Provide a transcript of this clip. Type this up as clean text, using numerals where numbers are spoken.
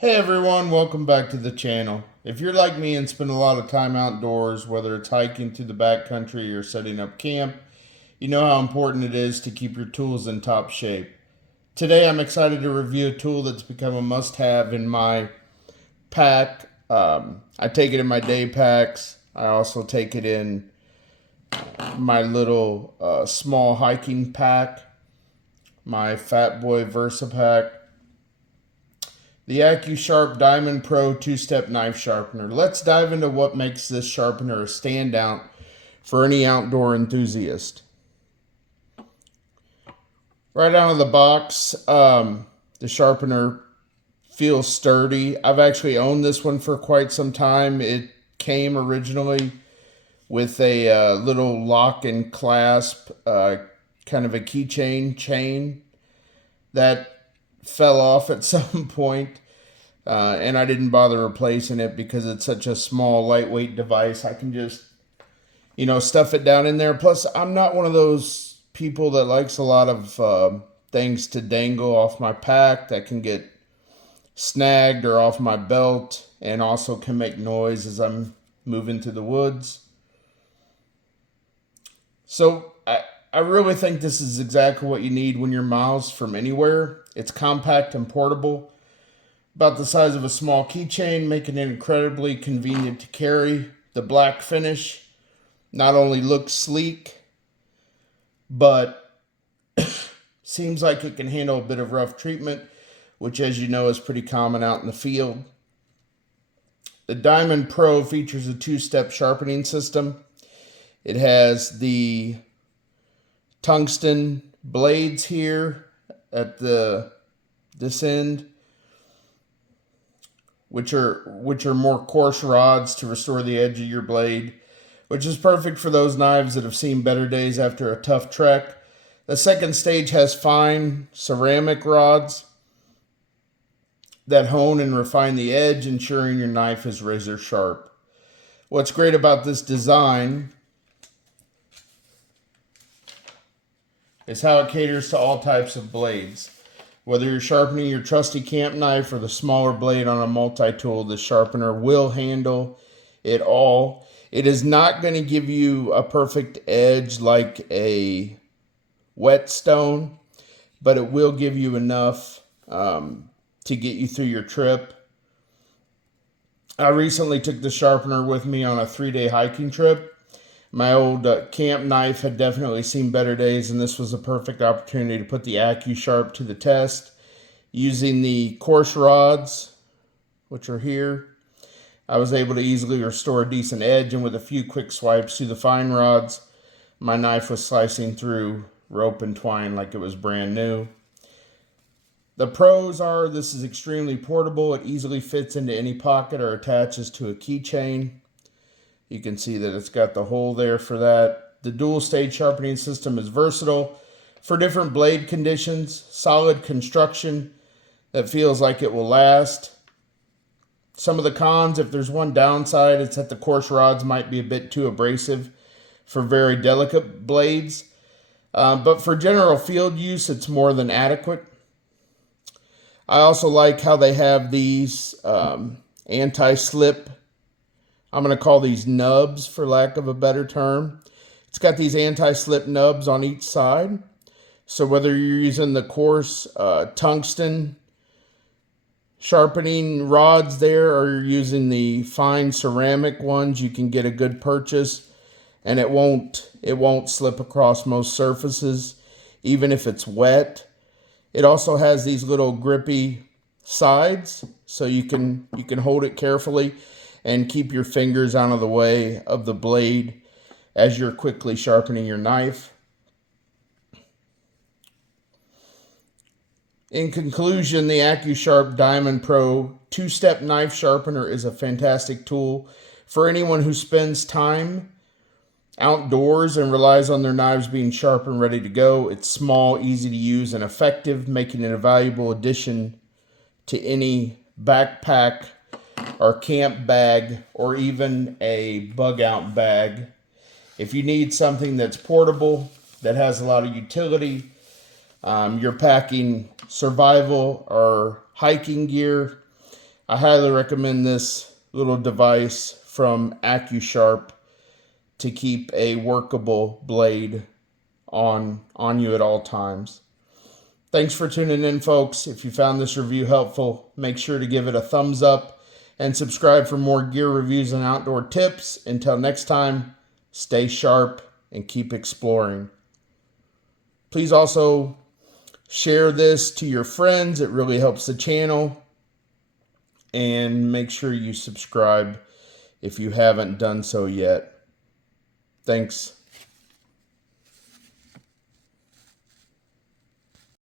Hey everyone, welcome back to the channel. If you're like me and spend a lot of time outdoors, whether it's hiking through the backcountry or setting up camp, you know how important it is to keep your tools in top shape. Today I'm excited to review a tool that's become a must-have in my pack. I take it in my day packs. I also take it in my little small hiking pack, my Fat Boy Versa pack. The AccuSharp Diamond Pro 2-step knife sharpener. Let's dive into what makes this sharpener a standout for any outdoor enthusiast. Right out of the box, the sharpener feels sturdy. I've actually owned this one for quite some time. It came originally with a little lock and clasp, kind of a keychain chain that fell off at some point, and I didn't bother replacing it because it's such a small, lightweight device. I can just, stuff it down in there. Plus, I'm not one of those people that likes a lot of things to dangle off my pack that can get snagged or off my belt and also can make noise as I'm moving through the woods. So I really think this is exactly what you need when you're miles from anywhere. It's compact and portable, about the size of a small keychain, making it incredibly convenient to carry. The black finish not only looks sleek, but seems like it can handle a bit of rough treatment, which, as you know, is pretty common out in the field. The Diamond Pro features a 2-step sharpening system. It has the tungsten blades here at this end, which are more coarse rods to restore the edge of your blade, which is perfect for those knives that have seen better days after a tough trek. The second stage has fine ceramic rods that hone and refine the edge, ensuring your knife is razor sharp. What's great about this design is how it caters to all types of blades. Whether you're sharpening your trusty camp knife or the smaller blade on a multi-tool, the sharpener will handle it all. It is not going to give you a perfect edge like a whetstone, but it will give you enough to get you through your trip. I recently took the sharpener with me on a 3-day hiking trip. My old camp knife had definitely seen better days, and this was a perfect opportunity to put the AccuSharp to the test. Using the coarse rods, which are here, I was able to easily restore a decent edge, and with a few quick swipes through the fine rods, my knife was slicing through rope and twine like it was brand new. The pros are this is extremely portable. It easily fits into any pocket or attaches to a keychain. You can see that it's got the hole there for that. The dual stage sharpening system is versatile for different blade conditions. Solid construction that feels like it will last. Some of the cons, if there's one downside, it's that the coarse rods might be a bit too abrasive for very delicate blades. But for general field use, it's more than adequate. I also like how they have these anti-slip, I'm going to call these nubs for lack of a better term. It's got these anti-slip nubs on each side. So whether you're using the coarse tungsten sharpening rods there or you're using the fine ceramic ones, you can get a good purchase, and it won't slip across most surfaces, even if it's wet. It also has these little grippy sides, so you can hold it carefully and keep your fingers out of the way of the blade as you're quickly sharpening your knife. In conclusion, the AccuSharp Diamond Pro 2-step knife sharpener is a fantastic tool for anyone who spends time outdoors and relies on their knives being sharp and ready to go. It's small, easy to use, and effective, making it a valuable addition to any backpack or camp bag or even a bug out bag. If you need something that's portable, that has a lot of utility, you're packing survival or hiking gear, I highly recommend this little device from AccuSharp to keep a workable blade on you at all times. Thanks for tuning in, folks. If you found this review helpful, make sure to give it a thumbs up and subscribe for more gear reviews and outdoor tips. Until next time, stay sharp and keep exploring. Please also share this to your friends. It really helps the channel. And make sure you subscribe if you haven't done so yet. Thanks.